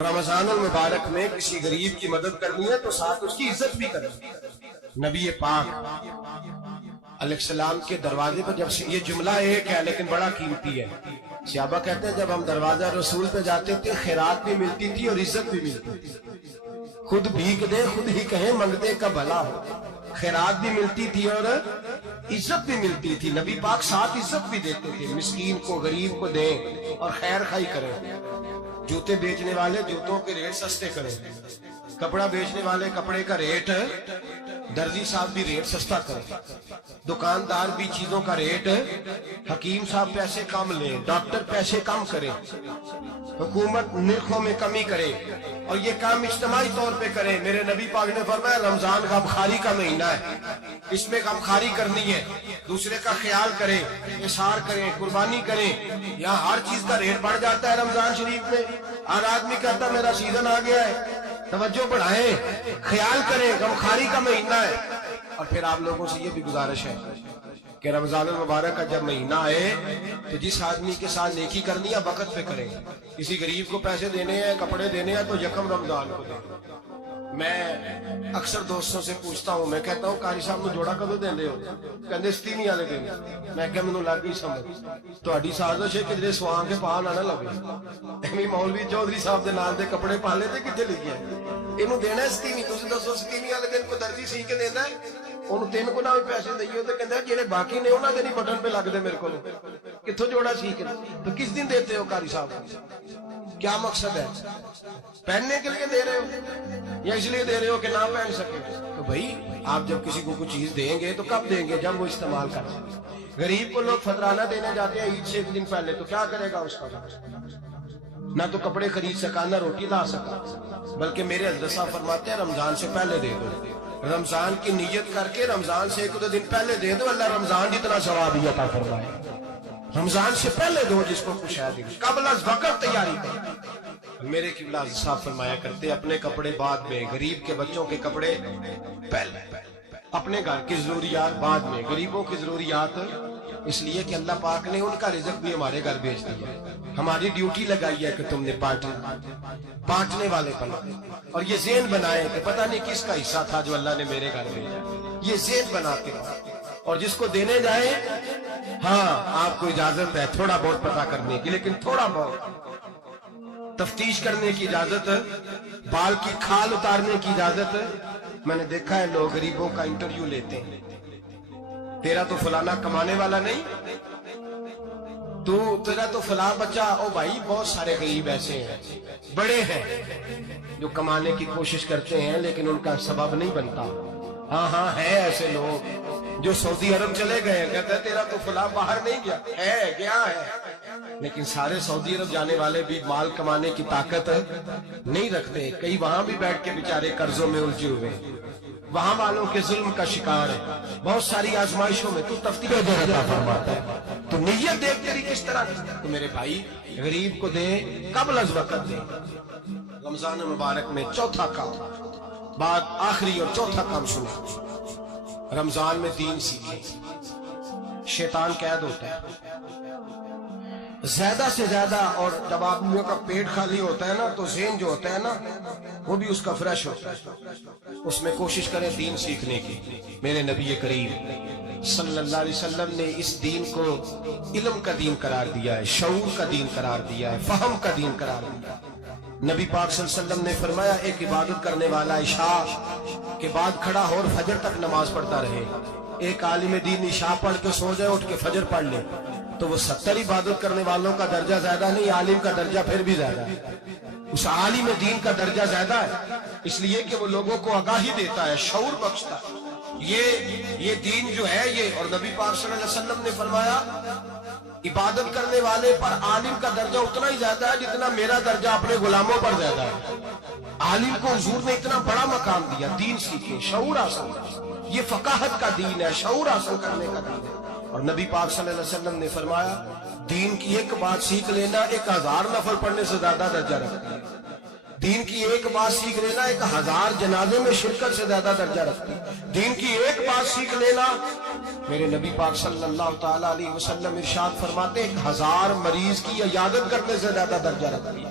رمضان المبارک میں کسی غریب کی مدد کرنی ہے تو ساتھ اس کی عزت بھی کرنی۔ نبی پاک علیہ السلام کے دروازے پر جب یہ جملہ ایک ہے لیکن بڑا قیمتی ہے، صحابہ کہتے ہیں جب ہم دروازہ رسول پہ جاتے تھے خیرات بھی ملتی تھی اور عزت بھی ملتی تھی۔ خود بھیک دے خود ہی کہیں منگتے کا بھلا ہو، خیرات بھی ملتی تھی اور عزت بھی ملتی تھی۔ نبی پاک ساتھ عزت بھی دیتے تھے، مسکین کو غریب کو دیں اور خیر خائی کریں۔ جوتے بیچنے والے جوتوں کے ریٹ سستے کریں، کپڑا بیچنے والے کپڑے کا ریٹ، درزی صاحب بھی ریٹ سستا کریں، دکاندار بھی چیزوں کا ریٹ، حکیم صاحب پیسے کم لیں، ڈاکٹر پیسے کم کریں، حکومت نرخوں میں کمی کرے اور یہ کام اجتماعی طور پہ کرے۔ میرے نبی پاک نے فرمایا رمضان غمخواری کا مہینہ ہے، اس میں غمخواری کرنی ہے، دوسرے کا خیال کریں، احسان کریں، قربانی کریں۔ یہاں ہر چیز کا ریٹ بڑھ جاتا ہے رمضان شریف میں، ہر آدمی کہتا میرا سیزن آ گیا ہے، توجہ بڑھائیں، خیال کریں، غمخواری کا مہینہ ہے۔ اور پھر آپ لوگوں سے یہ بھی گزارش ہے کہ رمضان المبارک کا جب مہینہ آئے تو جس آدمی کے ساتھ نیکی کرنی ہے وقت پہ کریں۔ کسی غریب کو پیسے دینے ہیں، کپڑے دینے ہیں تو یکم رمضان کو دیں۔ میں اکثر دوستوں سے پوچھتا ہوں، میں کہتا ہوں قاری صاحب نو جوڑا کدو دیندے ہو؟ کہندے ستیمی والے دن۔ میں کہ مینوں لگ گئی سمجھ، تہاڈی سازش ہے کدھر سوان کے پا نہ لگے۔ ایویں مولوی چودھری صاحب دے نال دے کپڑے پا لے تے کتنے لکھیا ہے اینوں دینا ہے ستیمی؟ تسی دسو ستیمی والے دن کو درزی سی کے دیندا ہے؟ انہوں 3 گنا بھی پیسے دئیے تو کہتا ہے جیڑے باقی نے انہوں نے نہیں بٹن پہ لگ دے میرے کو کتھوں جوڑا سیکھ تو کس دن دیتے ہو قاری صاحب؟ کیا مقصد ہے؟ پہننے کے لیے دے رہے ہو یا اس لیے دے رہے ہو کہ نہ پہن سکے؟ تو بھائی آپ جب کسی کو کچھ چیز دیں گے تو کب دیں گے؟ جب وہ استعمال کر سکے۔ غریب کو لوگ فطرانہ دینے جاتے ہیں عید سے 1 دن پہلے، تو کیا کرے گا اس کا؟ نہ تو کپڑے خرید سکا نہ روٹی لا سکا، بلکہ میرے حضرت صاحب فرماتے ہیں رمضان سے پہلے دے دو، رمضان کی نیت کر کے رمضان سے 1 دن پہلے دے دو، اللہ رمضان جتنا ثواب ہی عطا فرمائے۔ رمضان سے پہلے دو جس کو کچھ ہے، قبل از وقت تیاری کرو۔ میرے قبلہ صاحب فرمایا کرتے اپنے کپڑے بعد میں، غریب کے بچوں کے کپڑے پہلے، اپنے گھر کی ضروریات بعد میں، غریبوں کی ضروریات اس لیے کہ اللہ پاک نے ان کا رزق بھی ہمارے گھر بھیج دیا۔ ہماری ڈیوٹی لگائی ہے کہ تم نے بانٹنے والے بنو، اور یہ ذہن بنائے کہ پتہ نہیں کس کا حصہ تھا جو اللہ نے میرے گھر بھیجا، یہ ذہن بناتے ہیں۔ اور جس کو دینے جائیں، ہاں آپ کو اجازت ہے تھوڑا بہت پتہ کرنے کی، لیکن تھوڑا بہت تفتیش کرنے کی اجازت، بال کی کھال اتارنے کی اجازت۔ میں نے دیکھا ہے لوگ غریبوں کا انٹرویو لیتے ہیں، تیرا تو فلانا کمانے والا نہیں، تیرا تو فلاں بچہ، او بھائی بہت سارے غریب ایسے ہیں، بڑے ہیں جو کمانے کی کوشش کرتے ہیں لیکن ان کا سبب نہیں بنتا۔ ہاں ہے ایسے لوگ جو سعودی عرب چلے گئے، کہتے ہیں تیرا تو فلاں باہر نہیں گیا، ہے گیا ہے، لیکن سارے سعودی عرب جانے والے بھی مال کمانے کی طاقت نہیں رکھتے، کئی وہاں بھی بیٹھ کے بیچارے قرضوں میں الجھے ہوئے، وہاں والوں کے ظلم کا شکار ہے، بہت ساری آزمائشوں میں۔ تو تفتیش فرماتا ہے تو نیت دیکھ تیری کس طرح، تو میرے بھائی غریب کو دے قبل از وقت دے۔ رمضان مبارک میں چوتھا کام، بعد آخری اور چوتھا کام سنیں، رمضان میں دین سیکھیں۔ شیطان قید ہوتا ہے زیادہ سے زیادہ، اور جب آدمیوں کا پیٹ خالی ہوتا ہے نا تو ذہن جو ہوتا ہے نا وہ بھی اس کا فریش ہوتا ہے، اس میں کوشش کریں دین سیکھنے کی۔ میرے نبی کریم صلی اللہ علیہ وسلم نے اس دین کو علم کا دین قرار دیا ہے، شعور کا دین قرار دیا ہے، فہم کا دین قرار دیا ہے۔ نبی پاک صلی اللہ علیہ وسلم نے فرمایا ایک عبادت کرنے والا عشاء کے بعد کھڑا ہو اور فجر تک نماز پڑھتا رہے، ایک عالم دین عشاء پڑھ کے سو جائے، اٹھ کے فجر پڑھ لے، تو وہ 70 عبادت کرنے والوں کا درجہ زیادہ نہیں، عالم کا درجہ پھر بھی زیادہ ہے، اس عالم دین کا درجہ زیادہ ہے، اس لیے کہ وہ لوگوں کو آگاہی دیتا ہے، شعور بخشتا ہے۔ یہ دین جو ہے یہ، اور نبی پاک صلی اللہ علیہ وسلم نے فرمایا عبادت کرنے والے پر عالم کا درجہ اتنا ہی زیادہ ہے جتنا میرا درجہ اپنے غلاموں پر زیادہ ہے۔ عالم کو حضور نے اتنا بڑا مقام دیا، دین سیکھیں، شعور حاصل کریں، یہ فقاہت کا دین ہے، شعور حاصل کرنے کا دین ہے۔ اور نبی پاک صلی اللہ علیہ وسلم نے فرمایا دین کی ایک بات سیکھ لینا 1000 نفل پڑھنے سے زیادہ درجہ رکھتی ہے، دین کی ایک بات سیکھ لینا 1000 جنازے میں شرکت سے زیادہ درجہ رکھتی ہے، دین کی ایک بات سیکھ لینا، میرے نبی پاک صلی اللہ تعالی علیہ وسلم ارشاد فرماتے 1000 مریض کی عیادت کرنے سے زیادہ درجہ رکھتی ہے۔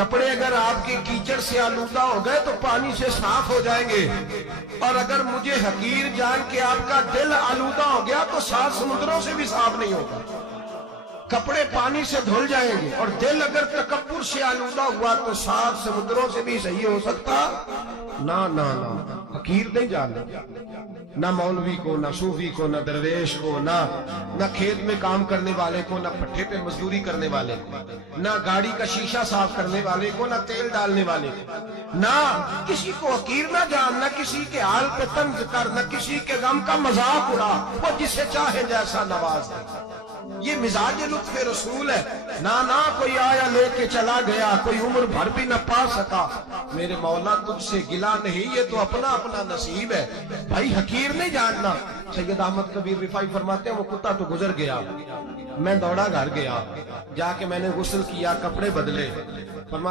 کپڑے اگر آپ کے کیچڑ سے آلودہ ہو گئے تو پانی سے صاف ہو جائیں گے، اور اگر مجھے حقیر جان کے آپ کا دل آلودہ ہو گیا تو 7 سمندروں سے بھی صاف نہیں ہوگا۔ کپڑے پانی سے دھل جائیں گے، اور دل اگر تکبر سے آلودہ ہوا تو 7 سمندروں سے بھی صحیح ہو سکتا نہ حقیر نہیں جاننا، نہ مولوی کو، نہ صوفی کو، نہ درویش کو، نہ کھیت میں کام کرنے والے کو، نہ پٹھے پہ مزدوری کرنے والے کو، نہ گاڑی کا شیشہ صاف کرنے والے کو، نہ تیل ڈالنے والے کو، نہ کسی کو حقیر نہ جان، نہ کسی کے حال پہ طنز کر، نہ کسی کے غم کا مذاق اڑا، وہ جسے چاہے جیسا نواز دے۔ یہ مزاج لطف رسول ہے۔ نہ کوئی آیا لے کے چلا گیا، کوئی عمر بھر بھی نہ پا سکا، میرے مولا تجھ سے گلا نہیں، یہ تو اپنا اپنا نصیب ہے۔ بھائی حقیر نہیں جاننا۔ سید احمد کبیر رفاعی فرماتے ہیں وہ کتا تو گزر گیا، میں دوڑا گھر گیا، جا کے میں نے غسل کیا، کپڑے بدلے، فرماتے